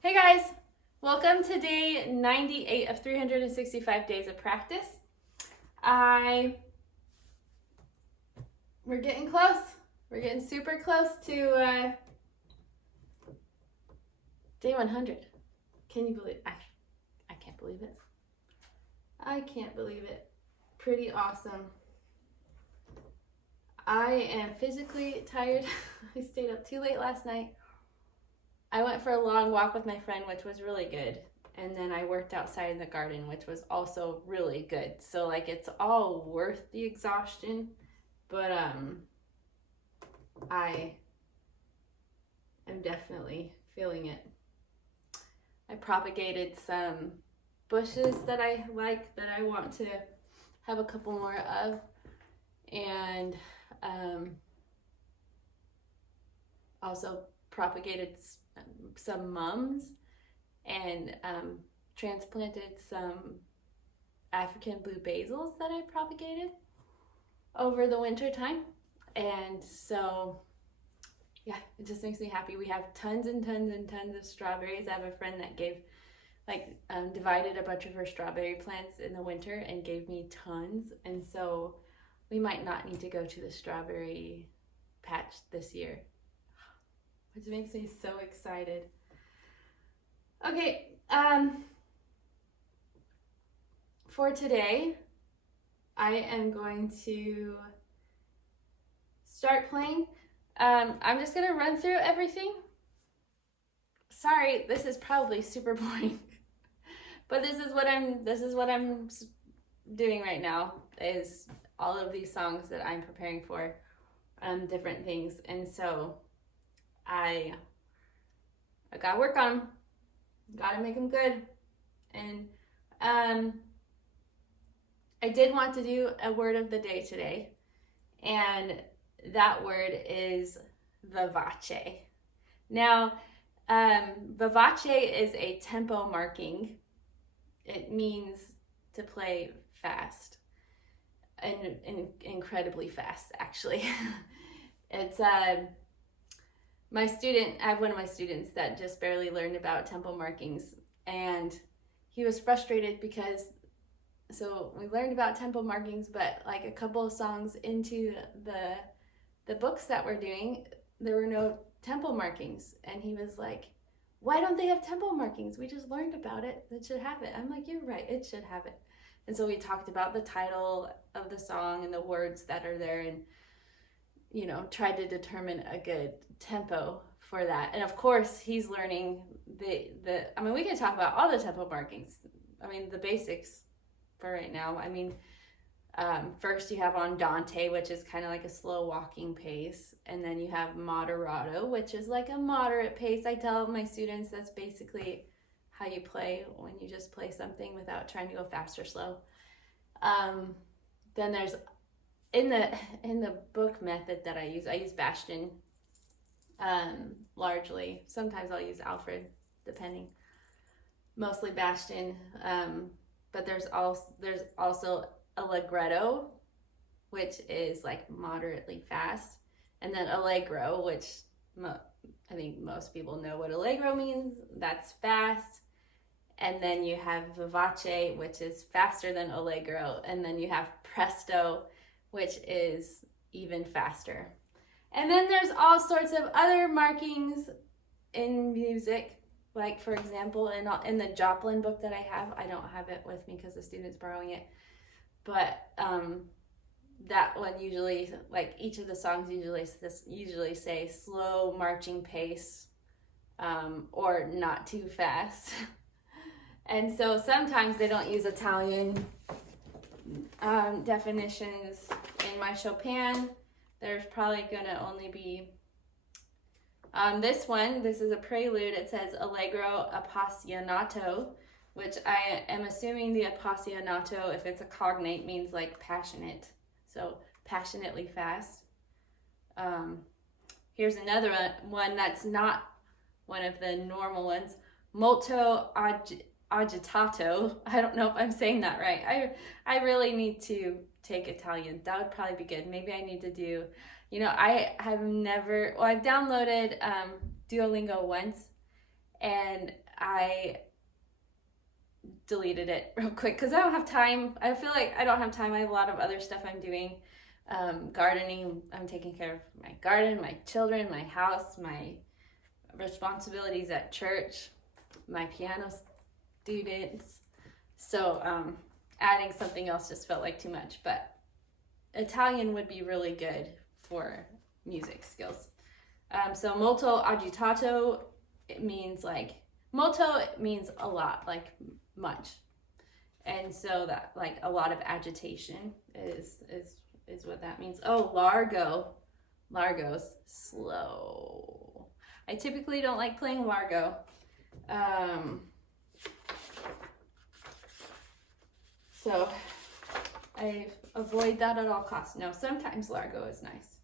Hey guys, welcome to day 98 of 365 days of practice. I We're getting close. We're getting super close to day 100. Can you believe? I can't believe it. I can't believe it. Pretty awesome. I am physically tired. I stayed up too late last night. I went for a long walk with my friend, which was really good. And then I worked outside in the garden, which was also really good. So like it's all worth the exhaustion, but I am definitely feeling it. I propagated some bushes that I like that I want to have a couple more of, and also propagated some mums and transplanted some African blue basils that I propagated over the winter time. And so, yeah, it just makes me happy. We have tons and tons and tons of strawberries. I have a friend that gave, divided a bunch of her strawberry plants in the winter and gave me tons. And so we might not need to go to the strawberry patch this year, which makes me so excited. Okay, for today, I am going to start playing. I'm just gonna run through everything. Sorry, this is probably super boring, but this is what I'm doing right now. Is all of these songs that I'm preparing for, different things, and so I gotta work on them. Gotta make them good, and I did want to do a word of the day today, and that word is vivace. Now, vivace is a tempo marking. It means to play fast, and incredibly fast, actually. It's my student, I have one of my students that just barely learned about tempo markings, and he was frustrated because, so we learned about tempo markings, but like a couple of songs into the books that we're doing, there were no tempo markings. And he was like, why don't they have tempo markings? We just learned about it. It should have it. I'm like, you're right, it should have it. And so we talked about the title of the song and the words that are there, and tried to determine a good tempo for that. And of course, he's learning we can talk about all the tempo markings. The basics for right now. First you have andante, which is kind of like a slow walking pace, and then you have moderato, which is like a moderate pace. I tell my students that's basically how you play when you just play something without trying to go fast or slow. Then there's in the book method that I use Bastian largely. Sometimes I'll use Alfred, depending. Mostly Bastian, but there's also allegretto, which is like moderately fast, and then allegro, which I think most people know what allegro means. That's fast. And then you have vivace, which is faster than allegro, and then you have presto, which is even faster. And then there's all sorts of other markings in music. Like, for example, in the Joplin book that I have, I don't have it with me because the student's borrowing it, but that one usually, like each of the songs usually say slow marching pace, or not too fast. And so sometimes they don't use Italian definitions. In my Chopin, there's probably gonna only be this is a prelude. It says allegro appassionato, which I am assuming the appassionato, if it's a cognate, means like passionate. So passionately fast. Here's another one that's not one of the normal ones. Molto agitato. I don't know if I'm saying that right. I really need to take Italian. That would probably be good. Maybe I need to do, I have never, well, I've downloaded Duolingo once, and I deleted it real quick because I don't have time. I feel like I don't have time. I have a lot of other stuff I'm doing. Gardening, I'm taking care of my garden, my children, my house, my responsibilities at church, my piano students. So adding something else just felt like too much, but Italian would be really good for music skills. So molto agitato, it means like, molto means a lot, like much. And so that like a lot of agitation is what that means. Oh, largo. Largo's slow. I typically don't like playing largo. So I avoid that at all costs. No, sometimes largo is nice.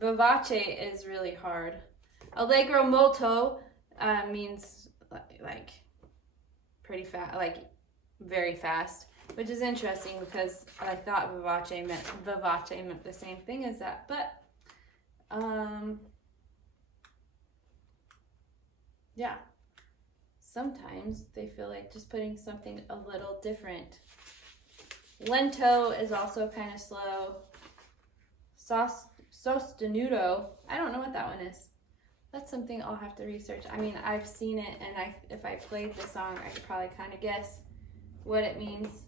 Vivace is really hard. Allegro molto means like pretty fast, like very fast, which is interesting because I thought vivace meant the same thing as that, but yeah, sometimes they feel like just putting something a little different. Lento is also kind of slow. Sostenuto, I don't know what that one is. That's something I'll have to research. I mean, I've seen it, and if I played the song, I could probably kind of guess what it means,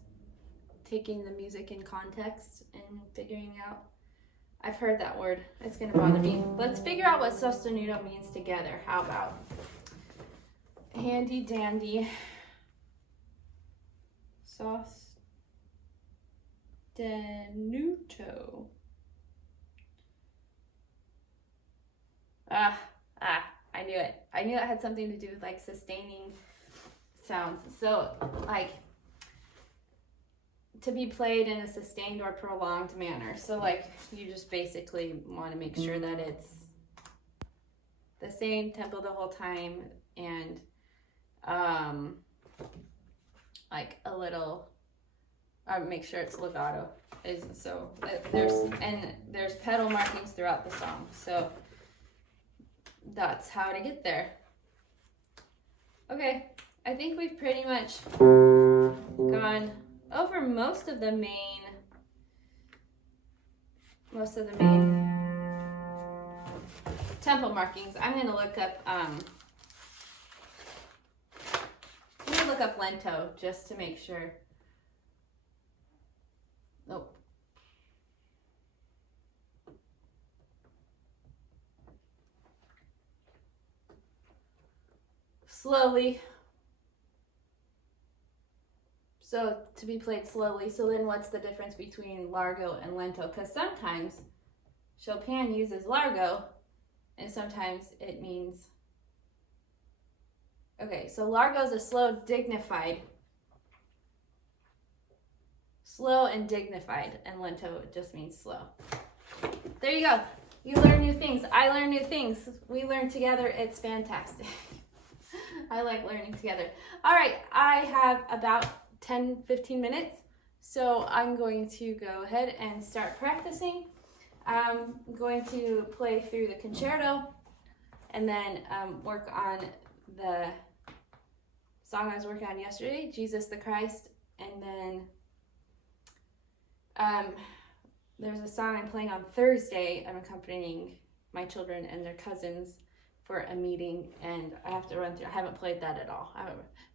taking the music in context and figuring out. I've heard that word. It's going to bother me. Let's figure out what sostenuto means together. How about? Handy dandy. Sostenuto. I knew it. I knew it had something to do with like sustaining sounds. So like to be played in a sustained or prolonged manner. So like you just basically want to make sure that it's the same tempo the whole time, and like a little, make sure it's legato. So there's pedal markings throughout the song. So that's how to get there. Okay, I think we've pretty much gone over most of the main tempo markings. I'm gonna look up lento just to make sure. Nope. Slowly. So to be played slowly. So then what's the difference between largo and lento? Because sometimes Chopin uses largo and sometimes it means, okay, so largo is a slow and dignified, and lento just means slow. There you go. You learn new things. I learn new things. We learn together. It's fantastic. I like learning together. All right, I have about 10-15 minutes, so I'm going to go ahead and start practicing. I'm going to play through the concerto and then work on the song I was working on yesterday, Jesus the Christ, and then there's a song I'm playing on Thursday. I'm accompanying my children and their cousins for a meeting, and I have to run through. I haven't played that at all,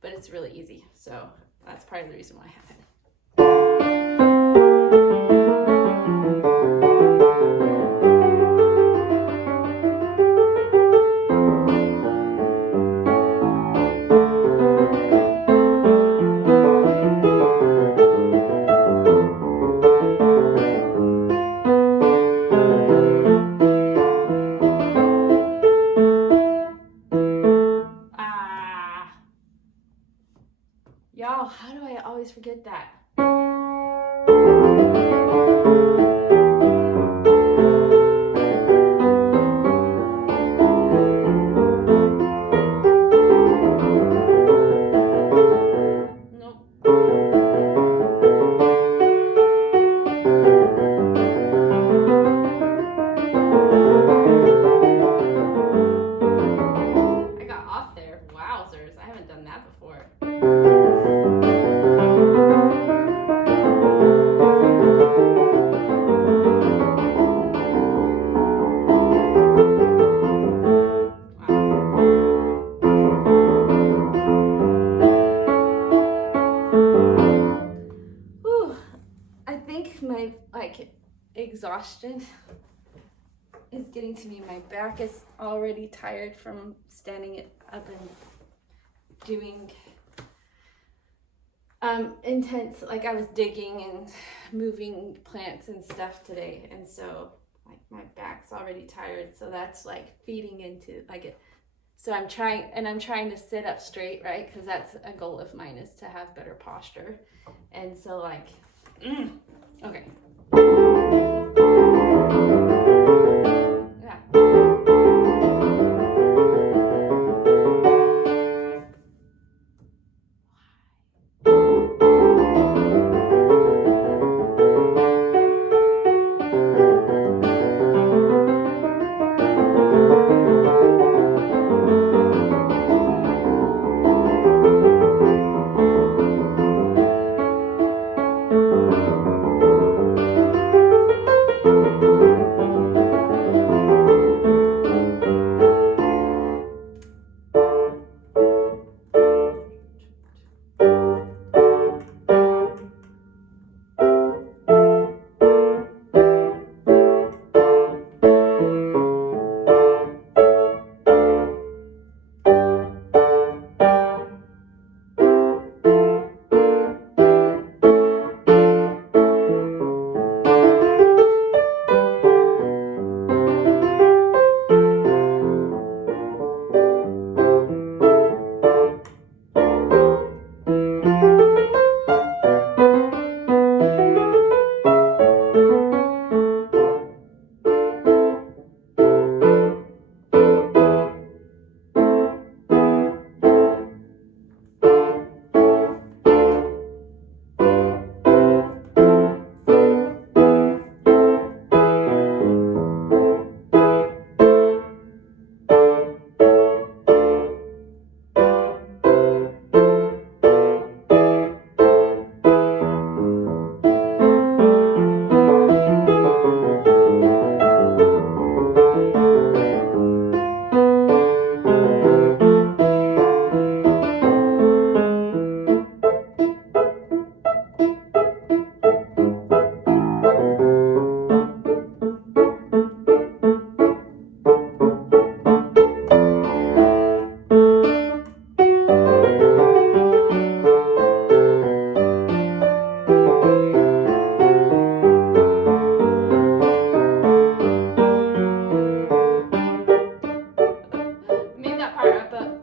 but it's really easy, so that's part of the reason why I haven't. Y'all, how do I always forget that? Nope. I got off there. Wow. Wowzers, I haven't done that before. Whew. I think my exhaustion is getting to me. My back is already tired from standing it up and doing intense, like I was digging and moving plants and stuff today, and so like my back's already tired, so that's like feeding into like it. So I'm trying to sit up straight, right? Because that's a goal of mine, is to have better posture. And so like, okay. Yeah. Made that part up, up.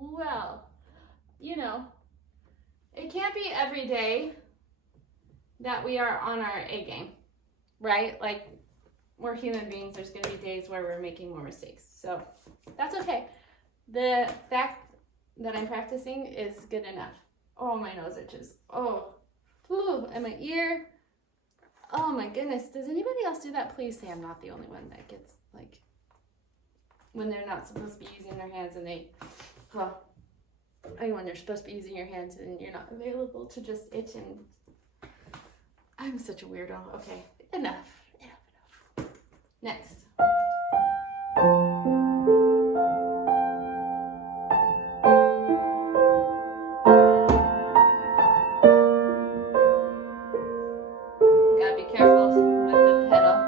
Well, you know, it can't be every day that we are on our A game, right? Like, we're human beings. There's going to be days where we're making more mistakes. So that's okay. The fact that I'm practicing is good enough. Oh, my nose itches. Oh, and my ear. Oh my goodness. Does anybody else do that? Please say I'm not the only one that gets like when they're not supposed to be using their hands and they, I mean, when you're supposed to be using your hands and you're not available to just itch and I'm such a weirdo. Okay, enough. Next. Gotta be careful with the pedal.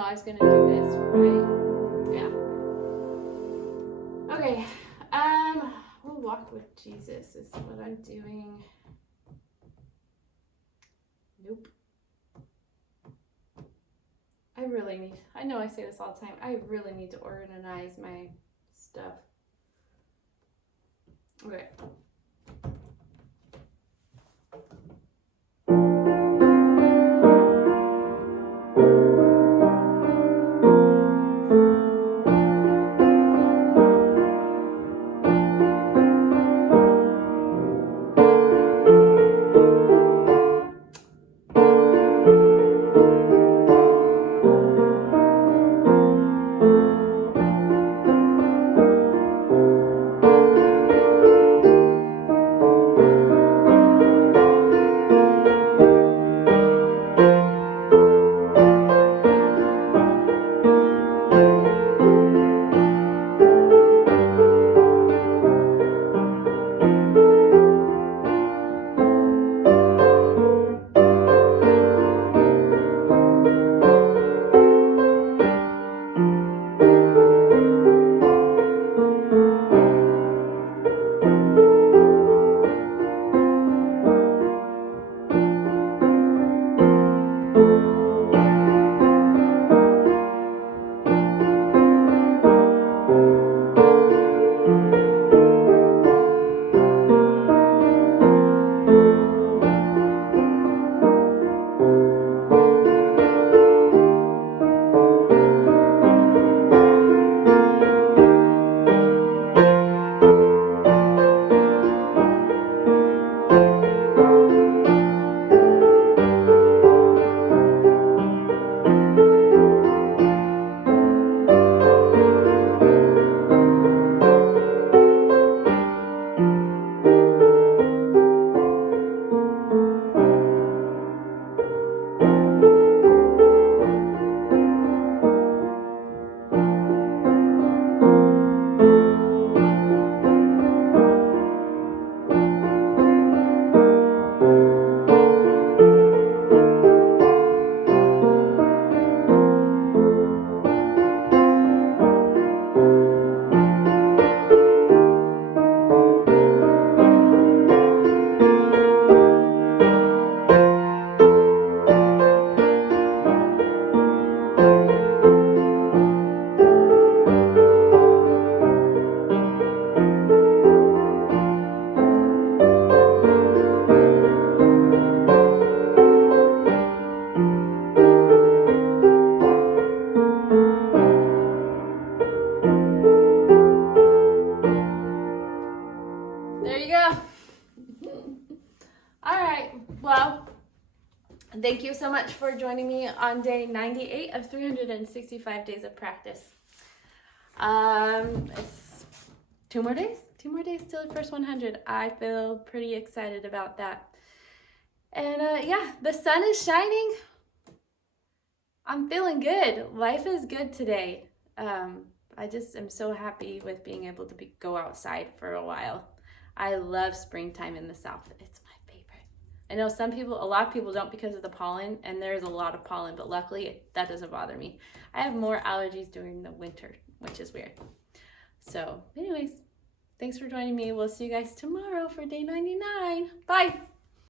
I was gonna do this, right? Yeah. Okay. We'll walk with Jesus is what I'm doing. Nope. I know I say this all the time, I really need to organize my stuff. Okay. for joining me on day 98 of 365 days of practice. It's 2 more days till the first 100. I feel pretty excited about that. And yeah, the sun is shining. I'm feeling good. Life is good today. I just am so happy with being able to go outside for a while. I love springtime in the South. It's my favorite. I know a lot of people don't because of the pollen, and there's a lot of pollen, but luckily that doesn't bother me. I have more allergies during the winter, which is weird. So anyways, thanks for joining me. We'll see you guys tomorrow for day 99. Bye.